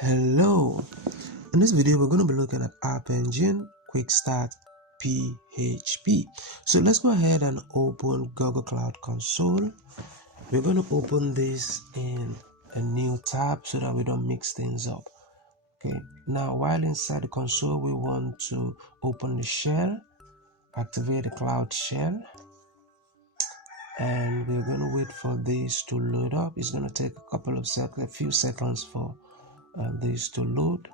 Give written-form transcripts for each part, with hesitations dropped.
Hello, in this video we're going to be looking at App Engine Quick Start PHP. So let's go ahead and open Google Cloud Console. We're going to open this in a new tab so that we don't mix things up. Okay, now while inside the console we want to open the shell, activate the Cloud Shell, and we're going to wait for this to load up. It's going to take a few seconds for this to load.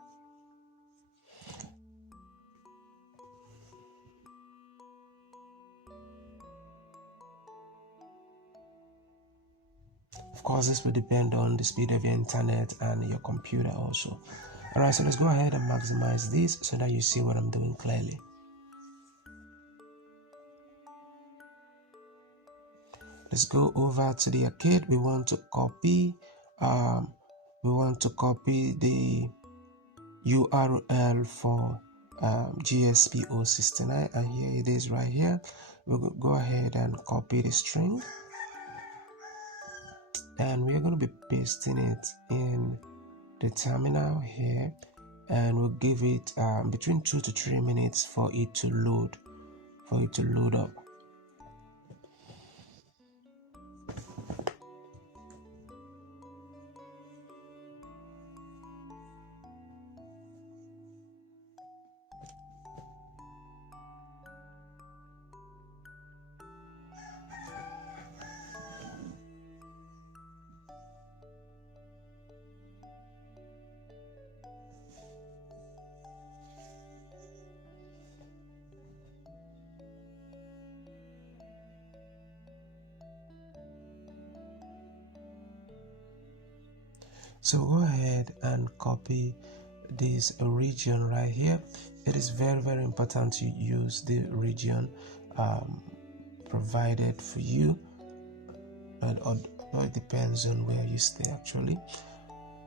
Of course, this will depend on the speed of your internet and your computer also. Alright, so let's go ahead and maximize this so that you see what I'm doing clearly. Let's go over to the arcade. We want to copy the URL for GSP069, and here it is right here. We'll go ahead and copy the string, and we're going to be pasting it in the terminal here, and we'll give it between 2 to 3 minutes for it to load up. So go ahead and copy this region right here. It is very important to use the region provided for you, and it depends on where you stay actually.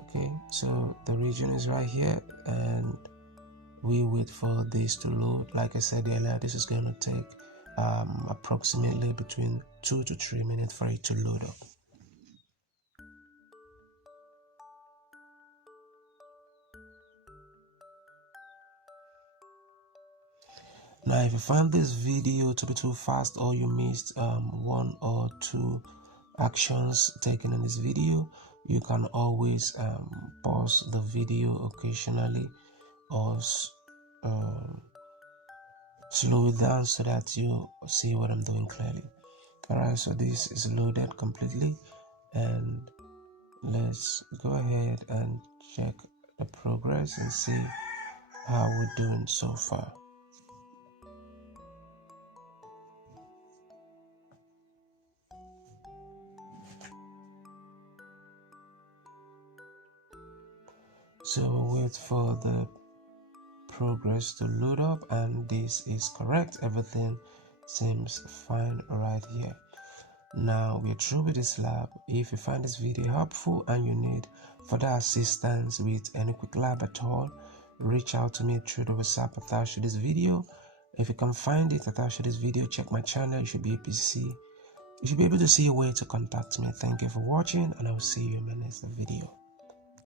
Okay, so the region is right here, and we wait for this to load. Like I said earlier, this is going to take approximately between 2 to 3 minutes for it to load up. Now, if you find this video to be too fast, or you missed one or two actions taken in this video, you can always pause the video occasionally, or slow it down so that you see what I'm doing clearly. Alright, so this is loaded completely, and let's go ahead and check the progress and see how we're doing so far. So we'll wait for the progress to load up, and this is correct. Everything seems fine right here. Now we're through with this lab. If you find this video helpful and you need further assistance with any Qwiklab at all, reach out to me through the WhatsApp attached to this video. If you can find it attached to this video, check my channel. You should be able to see a way to contact me. Thank you for watching, and I will see you in my next video.